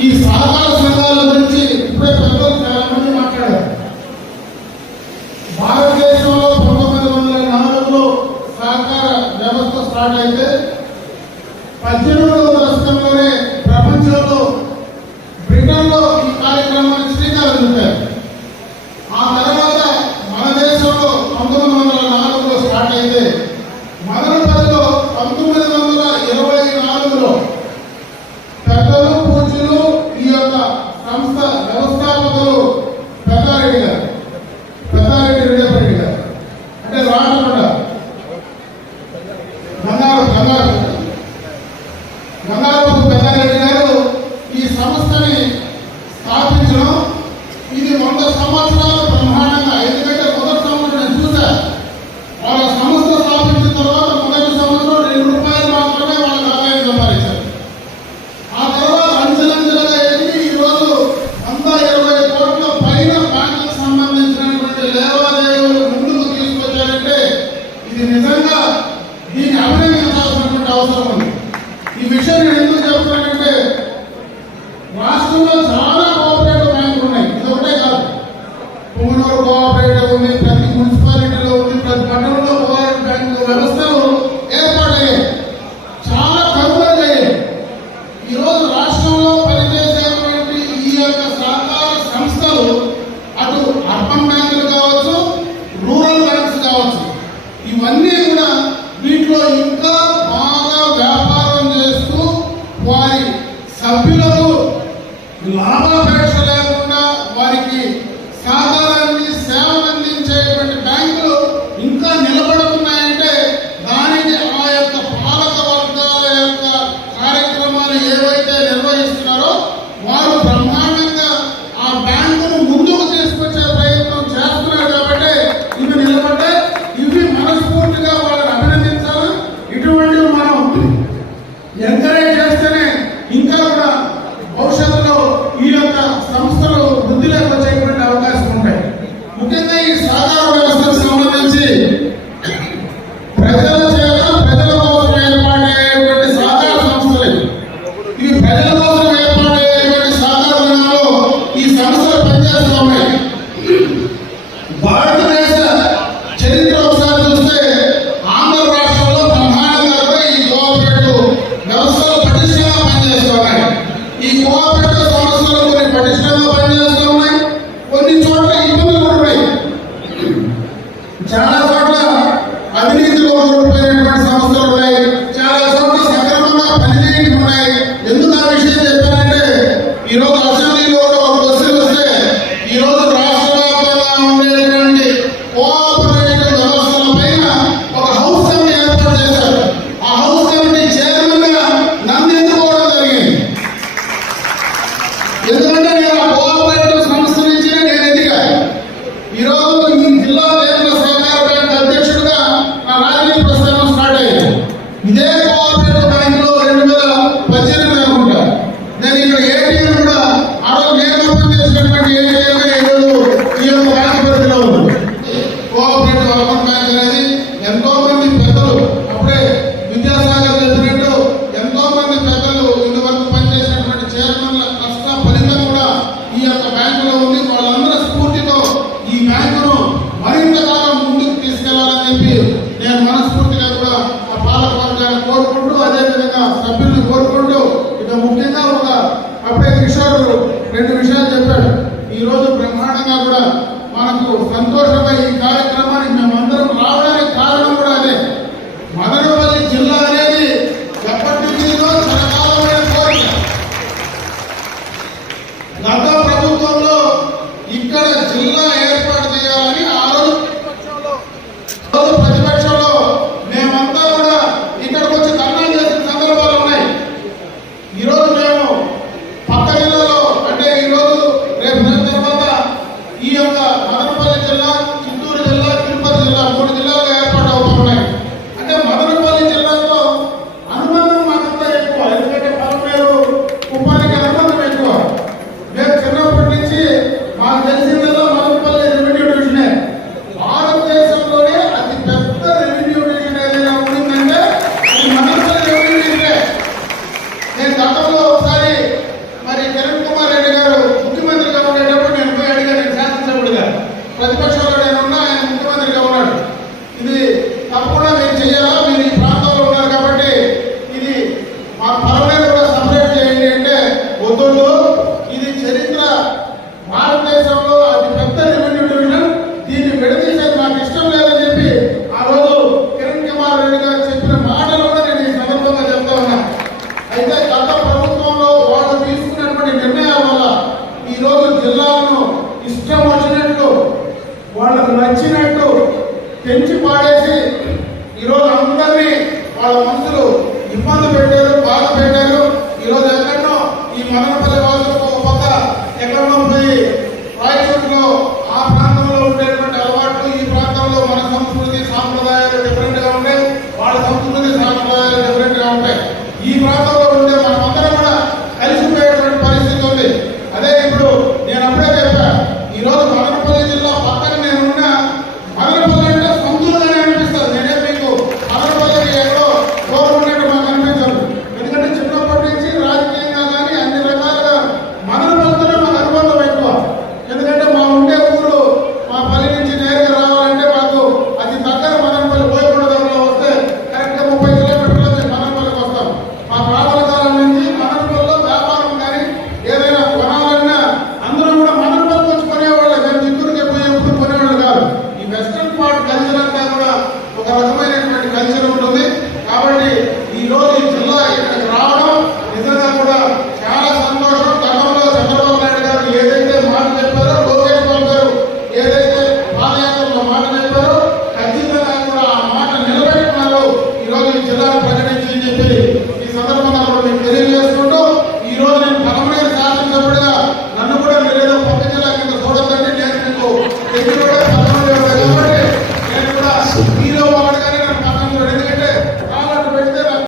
ఈ సహకార సంఘాల గురించి ఇప్పుడే పెద్దలు చాలా మంది మాట్లాడారు. భారతదేశంలో పంతొమ్మిది వందల నాలుగులో సహకార వ్యవస్థ స్టార్ట్ అయితే పద్దెనిమిది ఈ బ్రహ్మాండంగా కూడా మనకు సంతోషమై ఈ కార్యక్రమాన్ని మేమందరం రావడానికి కారణం కూడా అదే. మదనపల్లి జిల్లా అనేది ఎప్పటి గత ప్రభుత్వంలో ఇక్కడ జిల్లా పెంచి పాడేసి ఈరోజు అందరినీ వాళ్ళ మనుషులు ఇబ్బంది పెట్టారు బాధ పెట్టారు. ఈరోజు ఎక్కడో ఈ మరణపల్లి వాళ్ళు ఒక పక్క ఎక్కడో పోయి రాయచోటులో సందర్భంగా కూడా